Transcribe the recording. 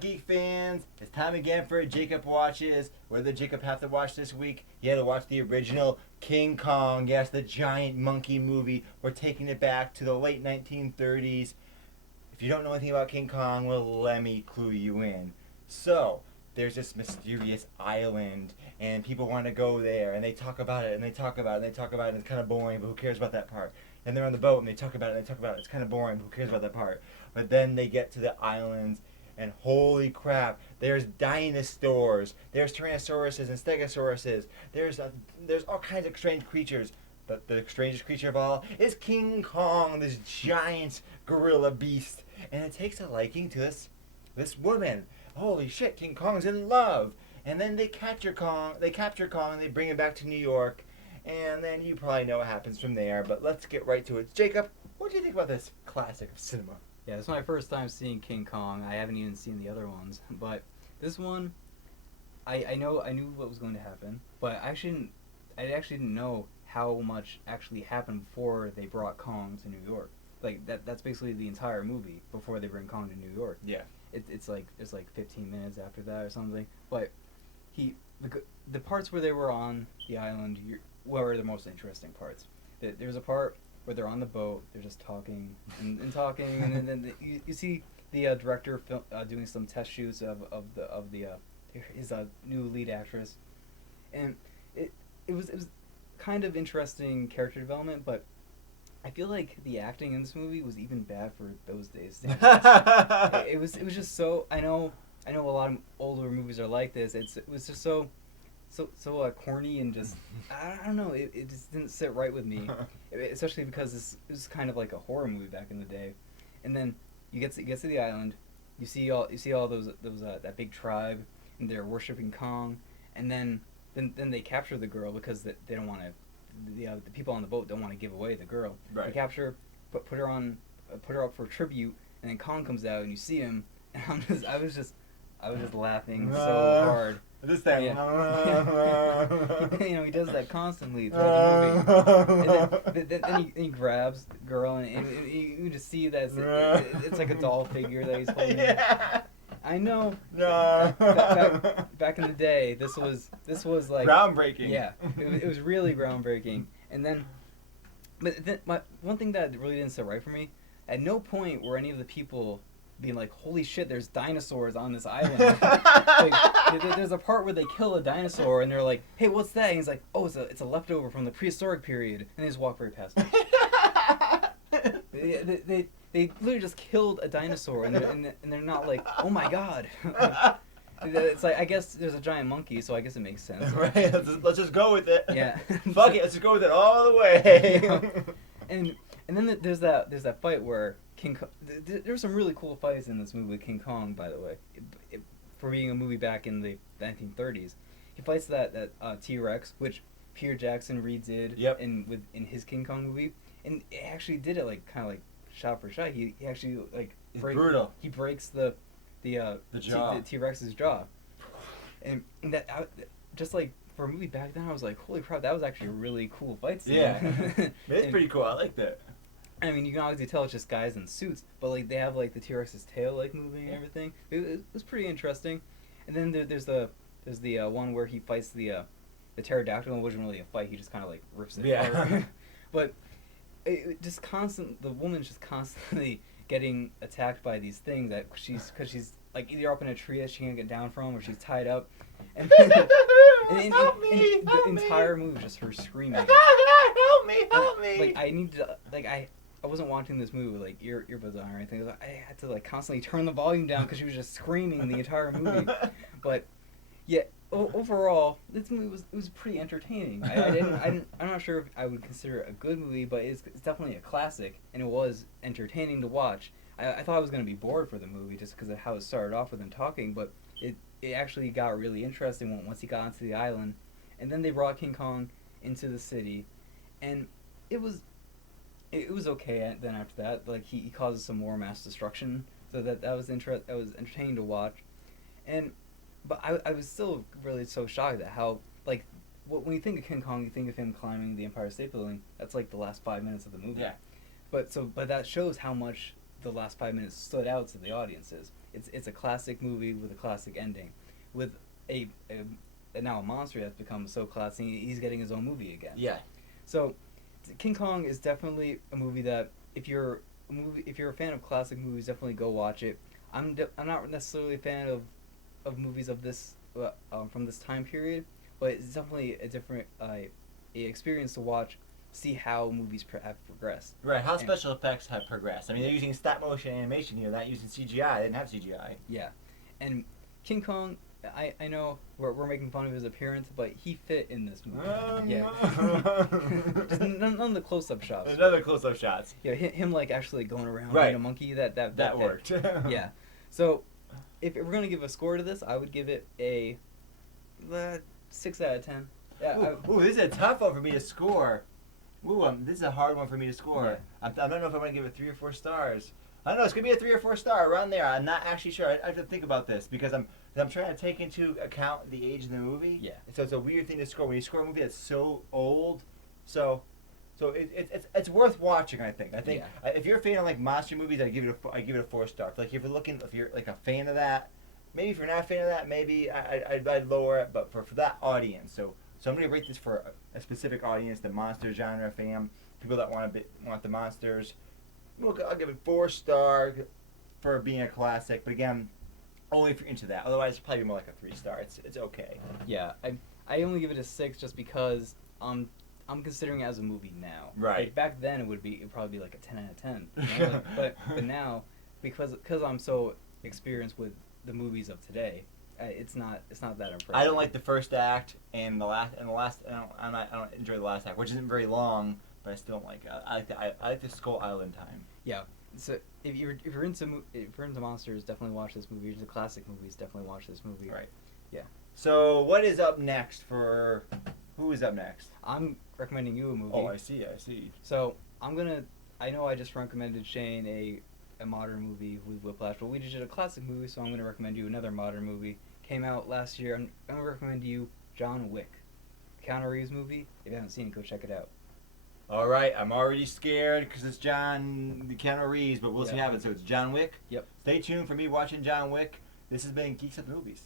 Geek fans? It's time again for Jacob Watches. What did Jacob have to watch this week? He had to watch the original King Kong. Yes, the giant monkey movie. We're taking it back to the late 1930s. If you don't know anything about King Kong, well, let me clue you in. So, there's this mysterious island, and people want to go there, and they talk about it, and they talk about it, and they talk about it, and it's kind of boring, but who cares about that part? And they're on the boat, and they talk about it, and they talk about it, it's kind of boring, but who cares about that part? But then they get to the islands, and holy crap, there's dinosaurs, there's Tyrannosauruses and Stegosauruses, there's all kinds of strange creatures. But the strangest creature of all is King Kong, this giant gorilla beast. And it takes a liking to this woman. Holy shit, King Kong's in love. And then they capture Kong, and they bring him back to New York. And then you probably know what happens from there. But let's get right to it. Jacob, what do you think about this classic of cinema? Yeah, this is my first time seeing King Kong. I haven't even seen the other ones, but this one, I knew what was going to happen, but I actually didn't know how much actually happened before they brought Kong to New York. Like that's basically the entire movie before they bring Kong to New York. Yeah. It's like 15 minutes after that or something. But the parts where they were on the island were the most interesting parts. There's a part where they're on the boat, they're just talking and talking, and then you see the director doing some test shoots of his new lead actress, and it was kind of interesting character development, but I feel like the acting in this movie was even bad for those days. it was just so I know a lot of older movies are like this. It was just so corny and just I don't know. It just didn't sit right with me, especially because it was kind of like a horror movie back in the day. And then you get to the island, you see all those that big tribe, and they're worshiping Kong, and then they capture the girl because they don't want to. The people on the boat don't want to give away the girl. Right. They capture, put her up for tribute, and then Kong comes out and you see him, and I was just laughing so hard. This thing. Yeah. He does that constantly throughout the movie. And then he grabs the girl, and you just see that it's like a doll figure that he's holding. Yeah. I know. No. Back in the day, this was like groundbreaking. Yeah, it was really groundbreaking. And then, one thing that really didn't sit right for me, at no point were any of the people being like, "Holy shit, there's dinosaurs on this island." There's a part where they kill a dinosaur and they're like, "Hey, what's that?" And he's like, "Oh, it's a leftover from the prehistoric period," and they just walk right past it. They literally just killed a dinosaur, and they're not like, "Oh my god." It's like, I guess there's a giant monkey, so I guess it makes sense. Right. Let's just go with it. Yeah. Fuck it. Let's just go with it all the way. And then there's that fight where King Kong. There's some really cool fights in this movie with King Kong, by the way. For being a movie back in the 1930s, he fights that T-Rex, which Peter Jackson redid in his King Kong movie, and it actually did it like kind of like shot for shot. He actually like brutal. He breaks the jaw. the T-Rex's jaw, and that just like for a movie back then, I was like, holy crap, that was actually a really cool fight scene. Yeah, it's pretty cool. I like that. I mean, you can obviously tell it's just guys in suits, but like they have like the T-Rex's tail like moving and everything. It was pretty interesting. And then there's the one where he fights the pterodactyl. It wasn't really a fight. He just kind of like rips it apart. But the woman's just constantly getting attacked by these things because she's like either up in a tree that she can't get down from, or she's tied up. And the entire movie is just her screaming. Help me! Like I need to I wasn't watching this movie with like earbuds on or anything. I had to like constantly turn the volume down because she was just screaming the entire movie. But yeah, overall, this movie was pretty entertaining. I'm not sure if I would consider it a good movie, but it's definitely a classic, and it was entertaining to watch. I thought I was gonna be bored for the movie just because of how it started off with them talking, but it actually got really interesting once he got onto the island, and then they brought King Kong into the city, and it was okay. Then after that, like he causes some more mass destruction, so that was entertaining to watch, but I was still really so shocked at how like when you think of King Kong, you think of him climbing the Empire State Building. That's like the last 5 minutes of the movie. Yeah. But that shows how much the last 5 minutes stood out to the audiences. It's a classic movie with a classic ending, with now a monster that's become so classic. He's getting his own movie again. Yeah. So, King Kong is definitely a movie that if you're a fan of classic movies, definitely go watch it. I'm not necessarily a fan of movies of this from this time period, but it's definitely a different a experience to watch. See how movies have progressed. Right, how special effects have progressed. I mean, they're using stop motion animation here, not using CGI. They didn't have CGI. Yeah, and King Kong, I know we're making fun of his appearance, but he fit in this movie. Yeah, just none of the close-up shots. Another close-up shots. Yeah, him like actually going around Right. being a monkey. That worked. Yeah, so if we're gonna give a score to this, I would give it a 6 out of 10. Yeah. Ooh, this is a tough one for me to score. Ooh, this is a hard one for me to score. Yeah. I don't know if I want to give it 3 or 4 stars. I don't know. It's gonna be a 3 or 4 star around there. I'm not actually sure. I have to think about this because I'm trying to take into account the age of the movie. Yeah. So it's a weird thing to score when you score a movie that's so old. So it's worth watching. I think. Yeah. If you're a fan of like monster movies, I give it a 4 star. Like if you're like a fan of that, maybe if you're not a fan of that, maybe I'd lower it. But for that audience, so I'm gonna rate this for a specific audience, the monster genre fan, people that want the monsters. I'll give it 4 star for being a classic, but again, only if you're into that. Otherwise, it's probably more like a 3 star. It's okay. Yeah, I only give it a 6 just because I'm considering it as a movie now. Right. Like back then it'd probably be like a 10 out of 10. You know? but now because I'm so experienced with the movies of today, it's not that impressive. I don't like the first act and the last. I don't enjoy the last act, which isn't very long, but I still don't like it. I like the Skull Island time. Yeah. So if you're into monsters, definitely watch this movie. If you're into classic movies, definitely watch this movie. Right. Yeah. So what is up next for? Who is up next? I'm recommending you a movie. Oh, I see. So I know I just recommended Shane a modern movie with Whiplash, but we just did a classic movie, so I'm gonna recommend you another modern movie. Came out last year. I'm gonna recommend you John Wick, Keanu Reeves movie. If you haven't seen it, go check it out. All right, I'm already scared because it's Keanu Reeves, but we'll see what Yeah. happens. So it's John Wick. Yep. Stay tuned for me watching John Wick. This has been Geeks at the Movies.